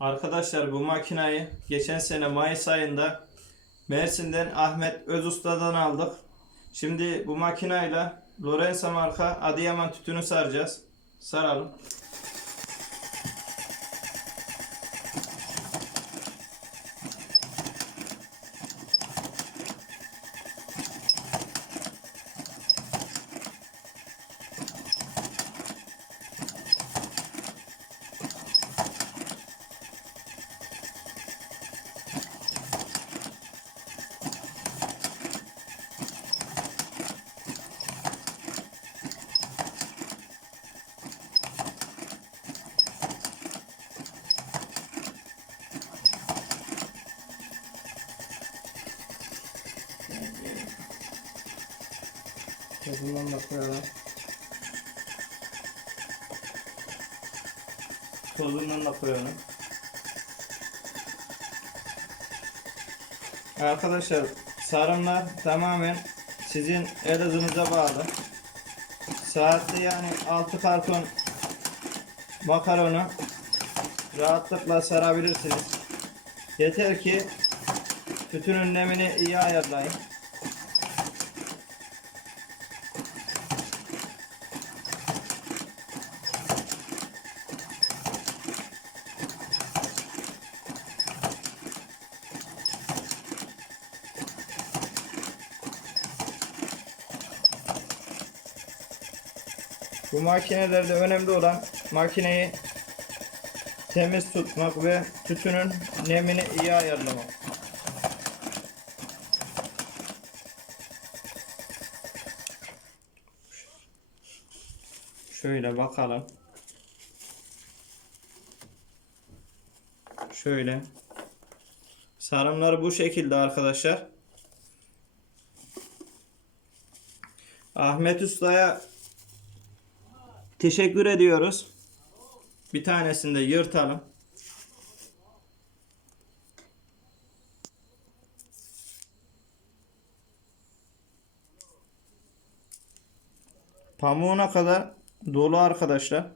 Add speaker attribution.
Speaker 1: Arkadaşlar bu makinayı geçen sene Mayıs ayında Mersin'den Ahmet Özusta'dan aldık. Şimdi bu makinayla Lorenza marka Adıyaman tütünü saracağız. Saralım. Bundan da koyalım. Tozundan da koyalım. Arkadaşlar sarımlar tamamen sizin el hızınıza bağlı. Saatte yani 6 karton makaronu rahatlıkla sarabilirsiniz. Yeter ki tütünün nemini iyi ayarlayın. Bu makinelerde önemli olan makineyi temiz tutmak ve tütünün nemini iyi ayarlamak. Şöyle bakalım. Şöyle. Sarımları bu şekilde arkadaşlar. Ahmet Usta'ya Teşekkür ediyoruz. Bir tanesini de yırtalım. Pamuğuna kadar dolu arkadaşlar.